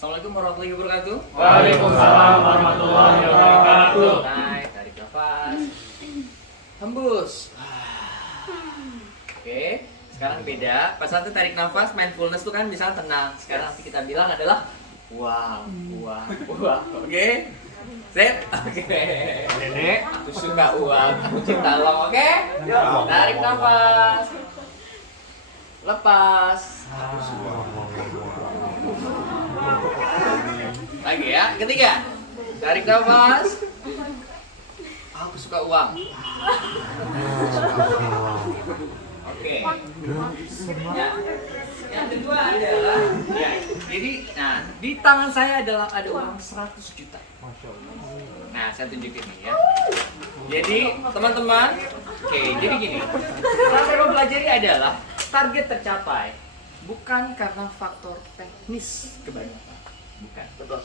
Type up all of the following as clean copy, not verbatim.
Assalamualaikum warahmatullahi wabarakatuh. Waalaikumsalam warahmatullahi wabarakatuh. Naik, tarik nafas. Hembus. Oke, sekarang beda. Pas nanti tarik nafas, mindfulness tuh kan bisa tenang. Sekarang nanti kita bilang adalah wow. Oke? Set? Oke. Nenek. Aku suka uang, aku cinta lo, oke? Tarik nafas. Lepas. Lagi ya, ketiga. Tarik nafas. Aku suka uang. Oke. Ya. Yang kedua adalah ya. Jadi, nah, di tangan saya adalah ada uang 100 juta. Nah, saya tunjukin nih ya. Jadi, teman-teman, oke, jadi gini. Yang saya mau pelajari adalah target tercapai bukan karena faktor teknis kebanyakan. Bukan. Betul.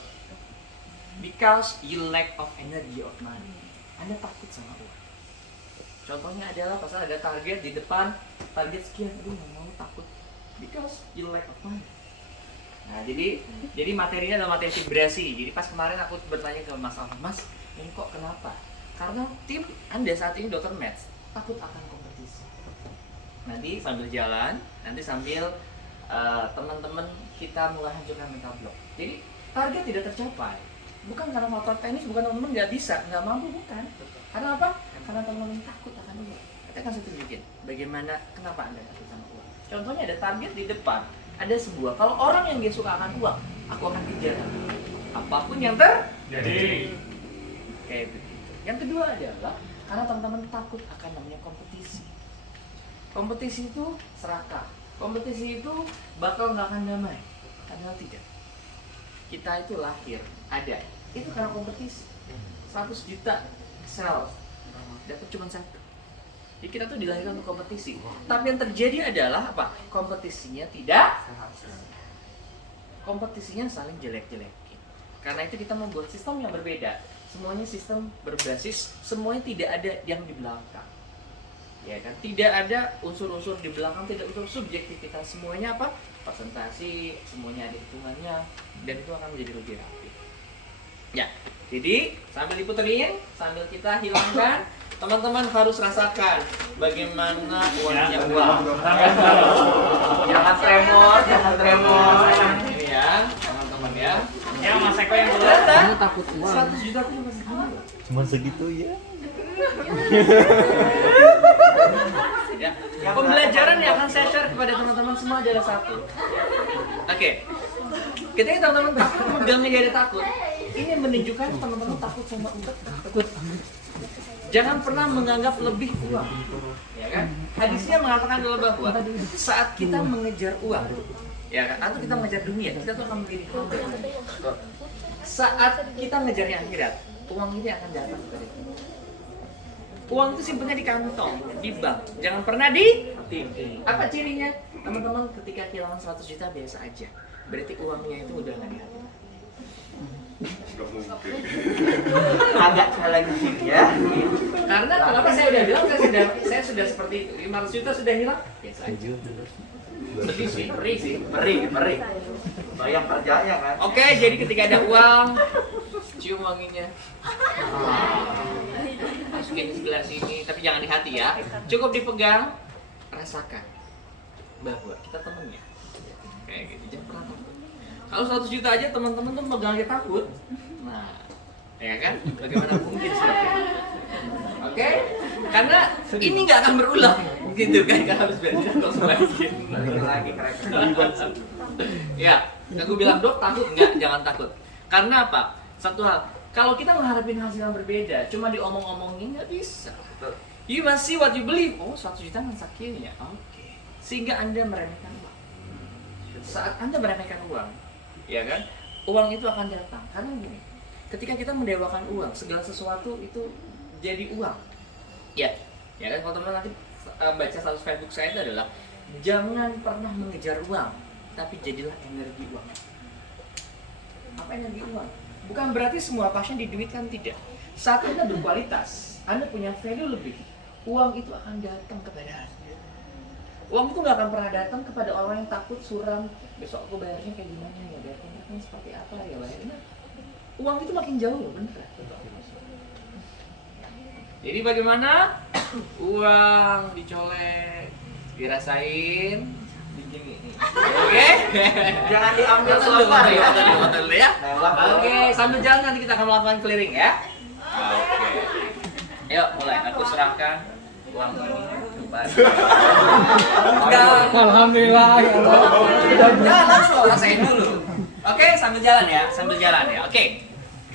Because you lack of energy of money. Anda takut sama uang. Contohnya adalah pas ada target di depan, target sekian, aduh nggak mau, takut. Because you lack of money. Nah, jadi materinya adalah materi vibrasi. Jadi pas kemarin aku bertanya ke Mas Alvan, Mas, ini kok kenapa? Karena tim Anda saat ini Dr. Maths takut akan kompetisi. Nanti sambil jalan, nanti sambil teman-teman kita mulai hancurkan mental block. Jadi target tidak tercapai. Bukan karena faktor teknis, bukan teman-teman nggak bisa, nggak mampu, bukan. Karena apa? Karena teman-teman takut akan uang. Kita akan saya tunjukin bagaimana, kenapa Anda takut sama uang. Contohnya ada target di depan, ada sebuah. Kalau orang yang dia suka akan uang, aku akan kejar apapun yang Jadi kayak begitu. Yang kedua adalah karena teman-teman takut akan namanya kompetisi. Kompetisi itu serakah. Kompetisi itu bakal nggak akan damai. Padahal tidak. Kita itu lahir, ada. Itu karena kompetisi. 100 juta sel dapat cuma satu. Jadi kita tuh dilahirkan untuk kompetisi. Tapi yang terjadi adalah apa? Kompetisinya tidak. Kompetisinya saling jelek-jelekin. Karena itu kita membuat sistem yang berbeda. Semuanya sistem berbasis, semuanya tidak ada yang di belakang. Ya kan? Tidak ada unsur-unsur di belakang, tidak unsur subjektivitas. Semuanya apa? Presentasi, semuanya ada hitungannya, dan itu akan menjadi lebih rapi. Ya, jadi sambil diputerin, sambil kita hilangkan, teman-teman harus rasakan bagaimana uangnya uang. Jangan tremor, jangan tremor. Ini ya, teman-teman ya. ya Mas Eko yang dulu. Ternyata takut uang. 100 juta aku cuma segitu. Cuma segitu ya. Ya, pembelajaran yang akan saya share kepada teman-teman semua adalah satu. Oke. Ketika teman-teman takut, megangnya gak ada takut. Ini menunjukkan teman-teman takut sama uang. Takut. Jangan pernah menganggap lebih uang. Ya kan? Hadisnya mengatakan adalah bahwa saat kita mengejar uang, ya kan? Atau kita mengejar dunia, kita tuh akan menjadi hamba. Saat kita mengejar yang akhirat, uang ini akan datang kepada kita. Uang itu simpennya di kantong, di bank. Jangan pernah di TV. Apa cirinya? Teman-teman ketika kehilangan 100 juta biasa aja. Berarti uangnya itu udah nggak di hati. Agak challenging ya. Karena kenapa saya udah bilang saya sudah seperti itu. 500 juta sudah hilang, biasa aja. Sedih sih, meri. Bayang kerjanya kan. Oke, jadi ketika ada uang, cium wanginya. Masukin di sebelah sini, tapi jangan di hati ya. Cukup dipegang, rasakan bahwa kita temennya. Kayak gitu, jangan pernah takut. Kalau 100 juta aja teman-teman tuh megang aja takut. Nah, ya kan? Bagaimana mungkin seperti itu? Oke? Karena ini nggak akan berulang, gitu kan? Kan harus belajar terus lagi. Ya, aku bilang dok takut nggak? Jangan takut. Karena apa? Satu hal, kalau kita mengharapin hasil yang berbeda, cuma diomong-omongin nggak bisa. You must see what you believe. Oh, 100 juta kan sakit ya? Oke. Sehingga Anda meremehkan uang. Saat Anda meremehkan uang, ya kan? Uang itu akan datang. Karena gini, ketika kita mendewakan uang, segala sesuatu itu jadi uang. Ya kan? Kalau teman-teman nanti baca status Facebook saya itu adalah jangan pernah mengejar uang, tapi jadilah energi uang. Apa energi uang? Bukan berarti semua pasien diduitkan, tidak. Saat Anda berkualitas, Anda punya value lebih, uang itu akan datang kepada Anda. Uang itu nggak akan pernah datang kepada orang yang takut suram, besok aku bayarnya kayak gimana ya, bayarnya akan seperti apa ya Pak? Karena uang itu makin jauh loh, bener. Jadi bagaimana? Uang dicolek, dirasain, oke? Jangan diambil Makan dulu, selapar ya. makan dulu ya. Oke, sambil jalan nanti kita akan melakukan clearing ya. Oke. Yuk, mulai. Aku serahkan uang ini. Alhamdulillah ya Allah. Jangan langsung rasain dulu. Oke, sambil jalan ya, sambil jalan ya. Oke.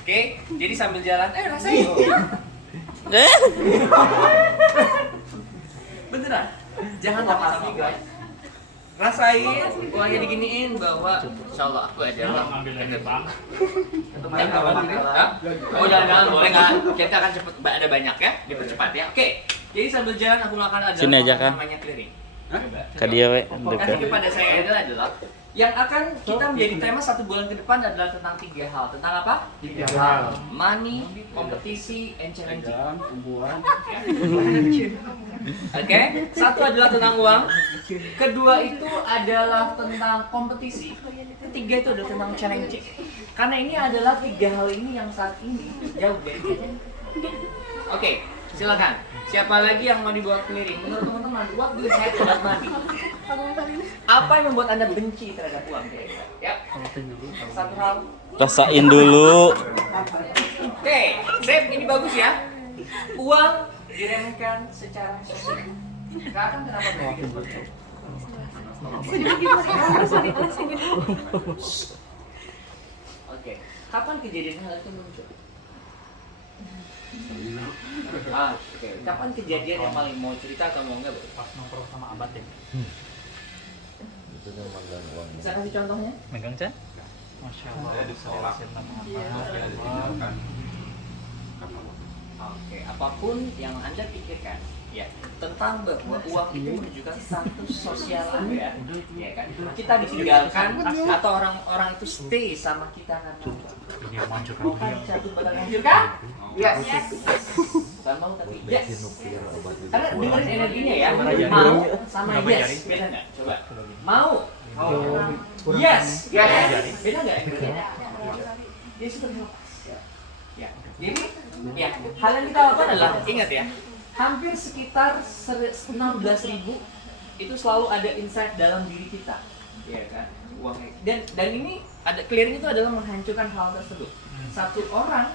Oke, jadi sambil jalan, rasain. Beneran. Jangan lama-lama guys. Rasain, uangnya diginiin bahwa insyaallah aku adalah Ngambil lagi Bang. Oh jangan boleh nggak? Kita akan cepet, ada banyak ya, dipercepat ya. Oke, jadi sambil jalan aku akan ada Sini aja, Kang. namanya clearing. Ke dia we Kasih dekat. kepada saya adalah yang akan kita menjadi tema 1 bulan ke depan adalah tentang 3 hal. Tentang apa? 3 hal. Money, kompetisi, and challenging. Tumbuhan. Oke, satu adalah tentang uang, kedua itu adalah tentang kompetisi, ketiga itu adalah tentang challenging. Karena ini adalah 3 hal ini yang saat ini jauh dari kita. Oke, silakan. Siapa lagi yang mau dibawa clearing? Menurut teman-teman, what do you have about money? Apa yang membuat Anda benci terhadap uang? Ya, satu hal. Rasain dulu. Oke, sip, ini bagus ya. Uang diremehkan secara sosial. Sekarang kenapa begitu? Oke, kapan kejadian hal itu muncul? Oke. Kapan kejadian yang paling mau cerita atau mau enggak? Pas nongkrong sama abad ya. Bisa kasih contohnya? Megang Chan? Masya Allah. Oke, apapun yang Anda pikirkan, ya, tentang bahwa uang itu menunjukkan status sosial Anda, ya kan? Kita ditinggalkan atau orang-orang itu stay sama kita karena uang. Ini yang muncul kan Bukan dia. cabut bakal hancurkan? Yes. Bukan mau tapi yes. Karena dengerin energinya ya. Mau sama yes. Beda nggak? Coba. Mau. Yes. Yes. Beda nggak? Yes itu lepas. Ya. Jadi, ya, hal yang kita lakukan adalah ingat ya. Hampir sekitar 16.000 itu selalu ada insight dalam diri kita. Ya kan? Uangnya. Dan ini ada clearing itu adalah menghancurkan hal tersebut. Satu orang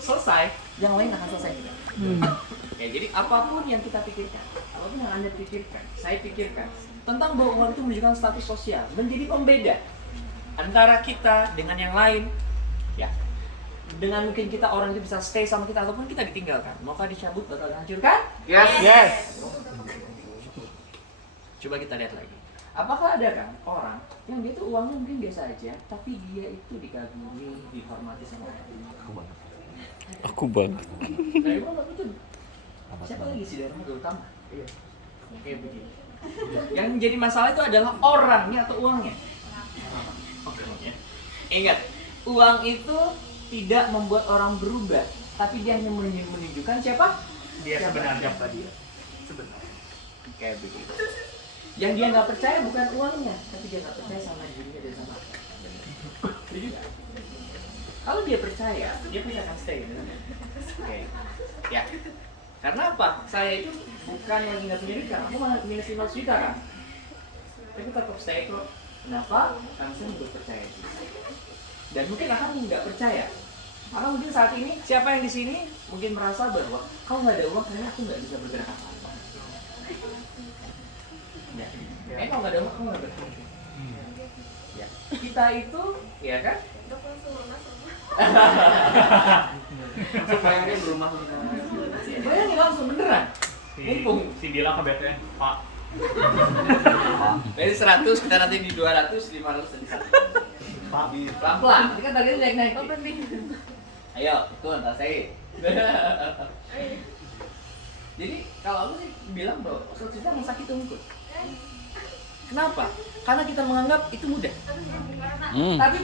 selesai, yang lain akan selesai juga. Ya, jadi apapun yang kita pikirkan, apapun yang Anda pikirkan, saya pikirkan tentang bahwa uang itu menunjukkan status sosial, menjadi pembeda antara kita dengan yang lain. Ya, dengan mungkin kita orang itu bisa stay sama kita ataupun kita ditinggalkan. Maukah dicabut bakal dihancurkan? Yes. Yes. Coba kita lihat lagi. Apakah ada kan orang yang dia tuh uangnya mungkin biasa aja, tapi dia itu dikagumi, dihormati sama orang? Aku banget. Dari mana itu? Siapa lagi sih dari rumah utama? Iya. Oke begini. Yang jadi masalah itu adalah orangnya atau uangnya. Oke. Ingat, uang itu tidak membuat orang berubah, tapi dia hanya menunjukkan siapa? Dia sebenarnya. dia. Sebenarnya. Kayak begitu. Yang dia nggak percaya bukan uangnya, tapi dia nggak percaya sama dirinya dan sama apa. Setuju nggak? Kalau dia percaya, dia pasti akan stay. Oke. Ya. Karena apa? Saya itu bukan yang ingat punya duit kan, aku malah minus 500 juta kan. Tapi tetap stay kok. Kenapa? Karena saya juga percaya. Dan mungkin akan nggak percaya. Karena mungkin saat ini siapa yang di sini mungkin merasa bahwa kalau nggak ada uang kayaknya aku nggak bisa bergerak apa-apa. Ya, kalau nggak ada uang aku nggak bergerak. Ya, kita itu, ya kan? Supaya dia berumah Bayangin langsung beneran. Mumpung. Si bilang ke BTN, Pak. Dari 100 kita nanti di 200, 500 dan 100. Pak. Pelan-pelan, nanti kan targetnya naik-naik. Ayo, ikut rasain. Jadi kalau aku sih bilang bahwa 100 juta nggak sakit tuh. Kenapa? Karena kita menganggap itu mudah. Tapi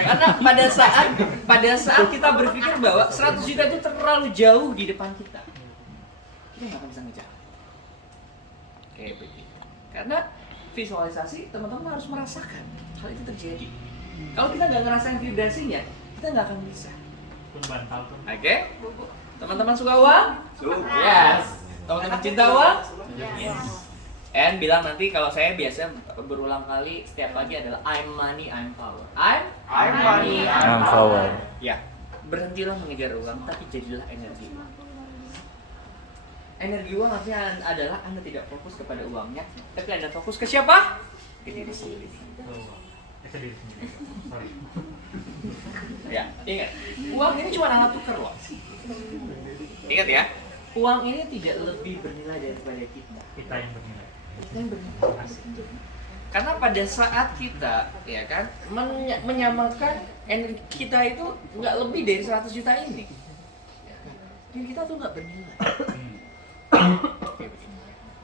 karena pada saat kita berpikir bahwa 100 juta itu terlalu jauh di depan kita, kita nggak akan bisa ngejar. Kayak begitu. Karena visualisasi, teman-teman harus merasakan hal itu terjadi. Kalau kita nggak ngerasain vibrasinya, kita nggak akan bisa. Pun bantal tuh. Oke? Teman-teman suka uang? Yes. Teman-teman cinta uang? Yes. And bilang nanti kalau saya biasa berulang kali setiap pagi adalah I'm money, I'm power. I'm money, I'm power. Ya, berhentilah mengejar uang, tapi jadilah energi. Energi uang artinya adalah Anda tidak fokus kepada uangnya, tapi Anda fokus ke siapa? Ke diri sendiri. Sedih sendiri. Sorry. Ya, ingat, uang ini cuma alat tukar loh. Ingat ya, uang ini tidak lebih bernilai daripada kita. Kita yang bernilai. Kita yang bernilai. Karena pada saat kita, ya kan, menyamakan energi kita itu nggak lebih dari 100 juta ini. Dan kita tuh nggak bernilai.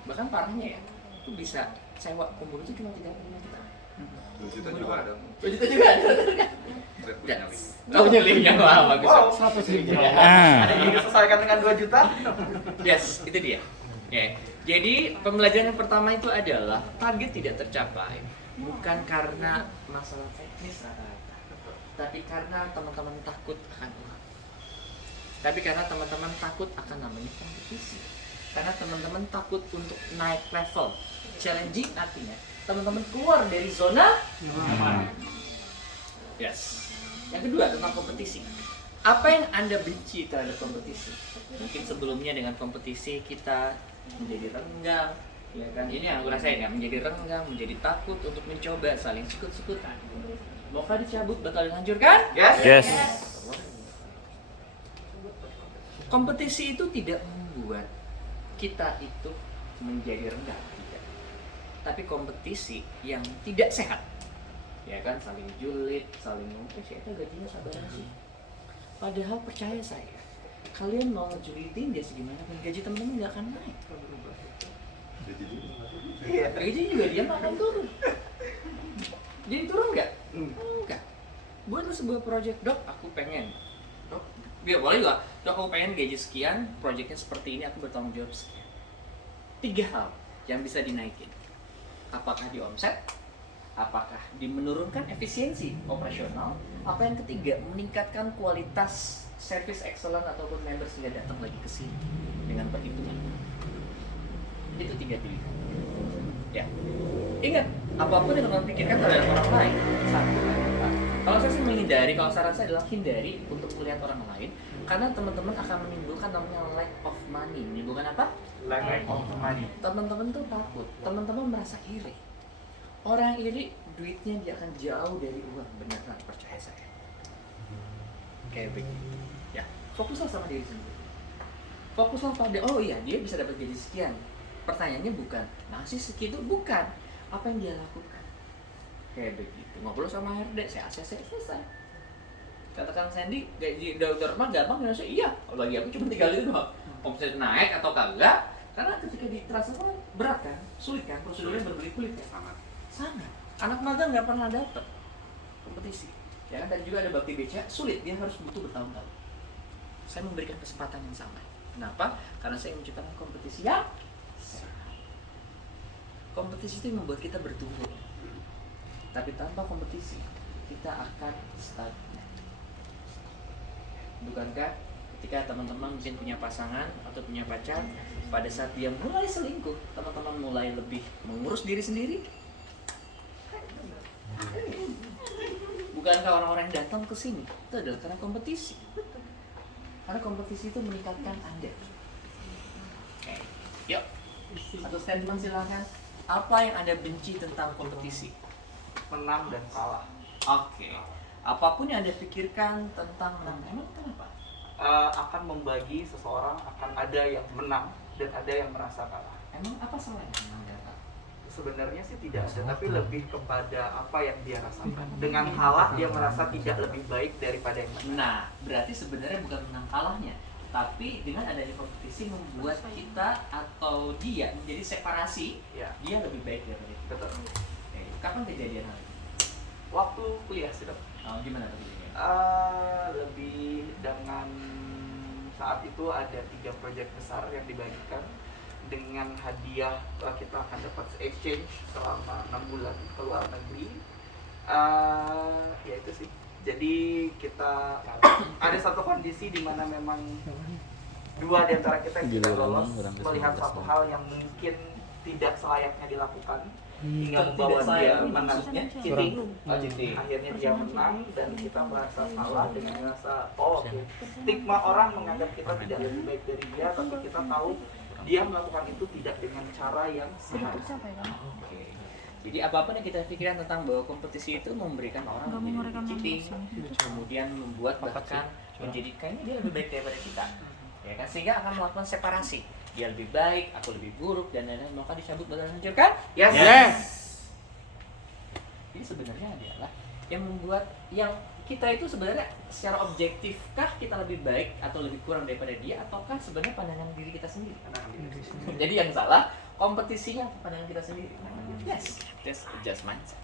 Bahkan parahnya ya, itu bisa sewa pembunuh itu cuma 3 juta. 2 juta juga ada. 2 juta juga ada. Punya link. Oh, punya linknya, wah bagus. Wow. 100.000. Ada yang disesuaikan dengan 2 juta? Yes, itu dia. Ya. Jadi pembelajaran yang pertama itu adalah target tidak tercapai bukan karena masalah teknis rata-rata, tapi karena teman-teman takut akan uang. Tapi karena teman-teman takut akan namanya kompetisi. Karena teman-teman takut untuk naik level. Challenging artinya teman-teman keluar dari zona nyaman. Yes. Yang kedua tentang kompetisi. Apa yang Anda benci terhadap kompetisi? Mungkin sebelumnya dengan kompetisi kita menjadi renggang, ya kan? Ini yang aku rasain ya, menjadi renggang, menjadi takut untuk mencoba, saling sikut-sikutan. Maukah dicabut, bakal dihancurkan? Yes. Kompetisi itu tidak membuat kita itu menjadi renggang, tidak. Tapi kompetisi yang tidak sehat, ya kan? Saling julid, saling siapa gajinya sabaran sih. Padahal percaya saya, kalian mau ngejulitin dia segimana pun gaji temen-temen nggak akan naik. Iya. Gaji juga dia nggak akan turun. Jadi turun nggak? Enggak. Buatlah sebuah project, dok, aku pengen. Dok, ya boleh juga. Dok, aku pengen gaji sekian, projectnya seperti ini, aku bertanggung jawab sekian. 3 hal yang bisa dinaikin. Apakah di omset? Apakah di menurunkan efisiensi operasional? Apa yang ketiga, meningkatkan kualitas service excellent ataupun member sehingga datang lagi ke sini dengan perhitungan. Itu 3 pilihan. Ya, ingat, apapun yang teman pikirkan terhadap orang lain, satu. Kalau saya sih menghindari, kalau saran saya adalah hindari untuk melihat orang lain, karena teman-teman akan menimbulkan namanya lack of money. Menimbulkan apa? Lack of money. Teman-teman tuh takut, teman-teman merasa iri. Orang iri, duitnya dia akan jauh dari uang, beneran, percaya saya. Kayak begitu. Ya, fokuslah sama diri sendiri. Fokuslah pada, oh iya, dia bisa dapat gaji sekian. Pertanyaannya bukan, masih segitu, bukan. Apa yang dia lakukan? Kayak begitu. Ngobrol sama HRD, saya ACC, selesai. Katakan Sandy, gaji dokter mah gampang ya, saya iya. Kalau bagi aku cuma 3 kali itu doang. Omset naik atau kagak, karena ketika ditransfer berat kan, sulit kan, prosedurnya berbelit-belit ya. Sangat. Anak magang nggak pernah dapat kompetisi. Ya kan, dan juga ada bakti beca, sulit, dia harus butuh bertahun-tahun. Saya memberikan kesempatan yang sama. Kenapa? Karena saya menciptakan kompetisi yang sehat. Kompetisi itu membuat kita bertumbuh. Tapi tanpa kompetisi, kita akan stagnan. Bukankah ketika teman-teman mungkin punya pasangan atau punya pacar, pada saat dia mulai selingkuh, teman-teman mulai lebih mengurus diri sendiri? Bukankah orang-orang yang datang ke sini itu adalah karena kompetisi? Karena kompetisi itu meningkatkan Anda. Oke, yuk. Satu statement silakan. Apa yang Anda benci tentang kompetisi? Menang dan kalah. Oke. Apapun yang Anda pikirkan tentang menang, emang kenapa? Akan membagi seseorang, akan ada yang menang dan ada yang merasa kalah. Emang apa salahnya menang dan kalah? Sebenarnya sih tidak ada, tapi lebih kepada apa yang dia rasakan. Dengan kalah dia merasa tidak lebih baik daripada yang menang. Nah, berarti sebenarnya bukan menang kalahnya, tapi dengan adanya kompetisi membuat kita atau dia menjadi separasi, Ya, dia lebih baik daripada kita. betul. Oke. Kapan kejadian hal ini? Waktu kuliah sih dok. Gimana tuh kejadian? Lebih dengan saat itu ada 3 proyek besar yang dibagikan dengan hadiah kita akan dapat exchange selama 6 bulan ke luar negeri. Ya itu sih. Jadi kita ada satu kondisi di mana memang dua di antara kita yang tidak lolos melihat satu hal yang mungkin tidak selayaknya dilakukan hingga membawa dia menang cheating. Akhirnya dia menang dan kita merasa salah dengan merasa oke. Stigma orang menganggap kita tidak lebih baik dari dia, tapi kita tahu dia melakukan itu tidak dengan cara yang seharusnya. Oke. Jadi apapun yang kita pikirkan tentang bahwa kompetisi itu memberikan orang menjadi cheating, kemudian membuat bahkan menjadi kayaknya dia lebih baik daripada kita, ya kan, sehingga akan melakukan separasi. Dia lebih baik, aku lebih buruk dan lain-lain, maka dicabut badan hancurkan. Yes. Jadi sebenarnya adalah yang membuat yang kita itu sebenarnya secara objektifkah kita lebih baik atau lebih kurang daripada dia, ataukah sebenarnya pandangan diri kita sendiri? Jadi yang salah kompetisinya pandangan kita sendiri. Yes, just mindset.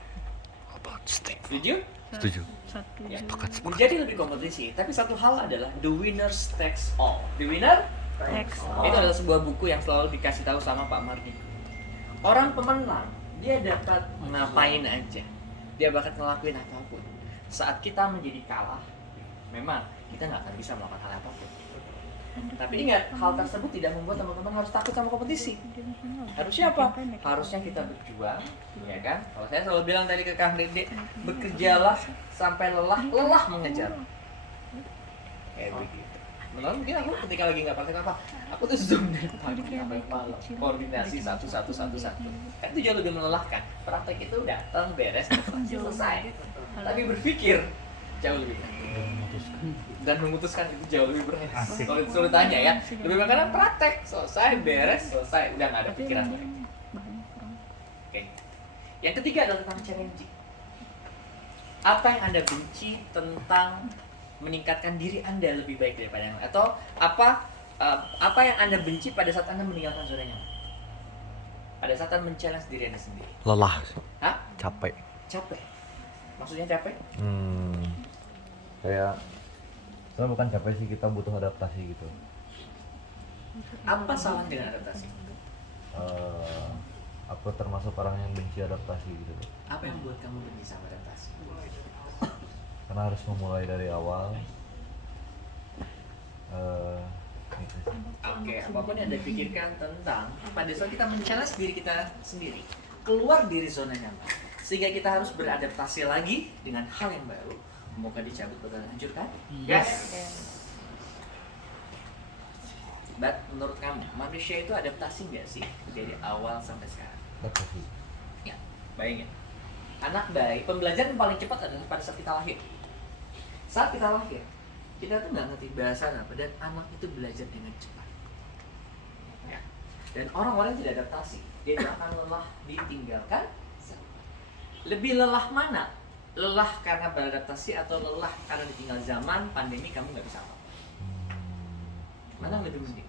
Setuju? Setuju. Ya. Menjadi lebih kompetisi, tapi satu hal adalah the winners takes all. The winner itu adalah sebuah buku yang selalu dikasih tahu sama Pak Mardi. Orang pemenang, dia dapat ngapain aja, dia bakal ngelakuin apapun. Saat kita menjadi kalah, memang kita nggak akan bisa melakukan hal apapun. Tapi ingat, hal tersebut tidak membuat teman-teman harus takut sama kompetisi. Harusnya apa? Harusnya kita berjuang, ya kan? Kalau saya selalu bilang tadi ke Kang Dede, bekerjalah sampai lelah mengejar. Kayak begitu. Menurut mungkin aku ketika lagi nggak praktek apa, aku tuh zoom dari pagi sampai malam, koordinasi satu. Kan itu jauh lebih melelahkan. Praktek itu datang beres, selesai. Tapi berpikir jauh lebih berat. Dan memutuskan itu jauh lebih berat. Kalau disuruh tanya ya, lebih baik karena praktek selesai beres selesai, udah nggak ada pikiran lain. Oke. Yang ketiga adalah tentang challenging. Apa yang Anda benci tentang meningkatkan diri Anda lebih baik daripada yang lain? Atau apa yang Anda benci pada saat Anda meninggalkan zona nyaman? Pada saat Anda men-challenge diri Anda sendiri. Lelah. Hah? Capek. Capek? Maksudnya capek? Kayak sebenarnya bukan capek sih, kita butuh adaptasi gitu. Apa salah dengan adaptasi? Aku termasuk orang yang benci adaptasi gitu. Apa yang buat kamu benci sama adaptasi? Karena harus memulai dari awal. Gitu sih. Oke, apapun yang Anda pikirkan tentang pada saat kita men-challenge diri kita sendiri, keluar dari zona nyaman, sehingga kita harus beradaptasi lagi dengan hal yang baru. Muka dicabut bakal hancurkan? Yes. But menurut kamu, manusia itu adaptasi nggak sih dari awal sampai sekarang? Adaptasi. Ya, bayangin. Anak bayi, pembelajaran paling cepat adalah pada saat kita lahir. Saat kita lahir, kita tuh nggak ngerti bahasa apa, dan anak itu belajar dengan cepat. Ya. Dan orang-orang yang tidak adaptasi, dia itu akan lelah ditinggalkan. Lebih lelah mana? Lelah karena beradaptasi atau lelah karena ditinggal zaman pandemi kamu nggak bisa apa-apa? Mana yang lebih mending?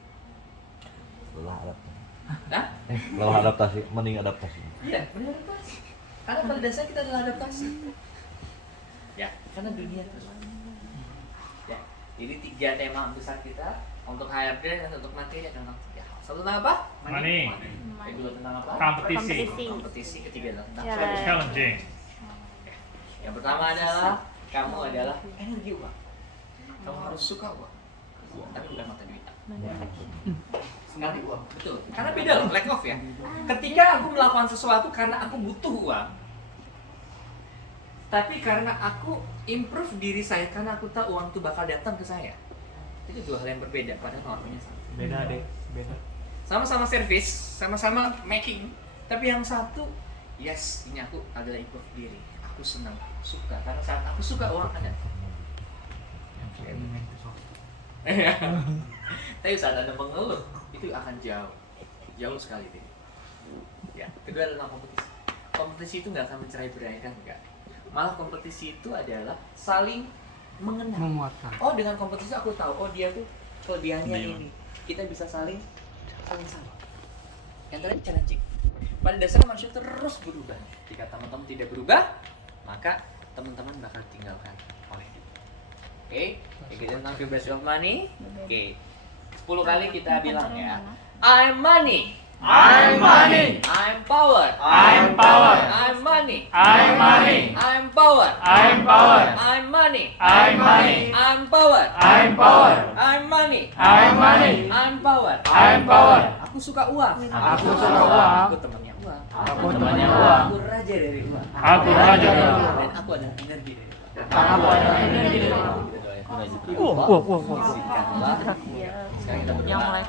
Lelah adaptasi. Hah? Lelah adaptasi, mending adaptasi. Iya, beradaptasi. Karena pada dasarnya kita adalah adaptasi. Ya, karena dunia terus. Ya, jadi 3 tema besar kita untuk HRD dan untuk materi dan untuk 3 hal. Satu tentang apa? Money. Kedua tentang apa? Kompetisi. Kompetisi. Ketiga adalah tentang Challenging. Yang pertama adalah kamu adalah energi uang. Kamu harus suka uang, tapi bukan mata duit. Sekali uang, betul. Karena beda loh, lack of ya. Ketika aku melakukan sesuatu karena aku butuh uang, tapi karena aku improve diri saya karena aku tahu uang itu bakal datang ke saya. Itu 2 hal yang berbeda, padahal ngelakuinnya sama. Beda deh, beda. Sama-sama service, sama-sama making, tapi yang satu, yes, ini aku adalah improve diri. Aku senang, suka, karena saat aku suka uang ada. Tapi saat Anda mengeluh, itu akan jauh sekali deh. Ya, kedua adalah kompetisi. Kompetisi itu nggak akan mencerai-beraikan, enggak. Malah kompetisi itu adalah saling mengenal. Menguatkan. Oh, dengan kompetisi aku tahu, oh dia tuh kelebihannya ini. Kita bisa saling sama. Yang terakhir challenging. Pada dasarnya manusia terus berubah. Jika teman-teman tidak berubah, maka teman-teman bakal tinggalkan oleh dia. Oke, kita tentang vibration of money. Oke, 10 kali kita bilang ya, I'm money. I'm money. I'm power. I'm power. I'm money. I'm money. I'm power. I'm power. I'm money. I'm money. I'm power. I'm power. I'm money. I'm money. I'm power. I'm power. Aku suka uang. Aku suka uang. Aku temannya uang. Aku temannya uang. Aku raja dari uang. Aku raja dari uang. Dan aku adalah energi dari uang. Aku adalah energi dari uang. Izinkanlah. Sekarang kita berdoa.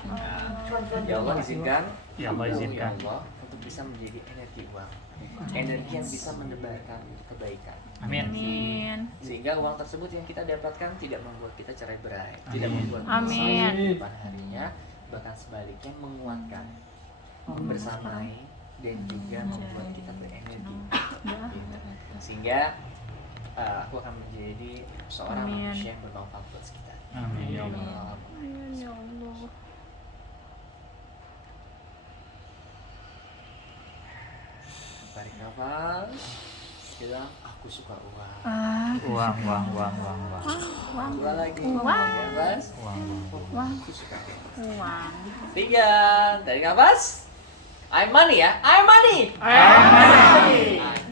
Ya Allah izinkan. Ya Allah izinkan. Ya Allah untuk bisa menjadi energi uang. Energi yang bisa menebarkan kebaikan. Amin. Sehingga uang tersebut yang kita dapatkan tidak membuat kita cerai berai, tidak Amin. membuat Amin. menyesal di depan harinya, bahkan sebaliknya menguatkan, membersamai dan juga membuat kita berenergi. Gitu. Sehingga aku akan menjadi seorang Amin. manusia yang bermanfaat buat sekitar. Amin ya Allah. Ya Allah. Tarik nafas, bilang aku suka uang. Uang. Dua lagi, Uang. nafas, Wah, aku suka uang. uang. 3, tarik nafas. I'm money ya, I'm money. I'm money. I'm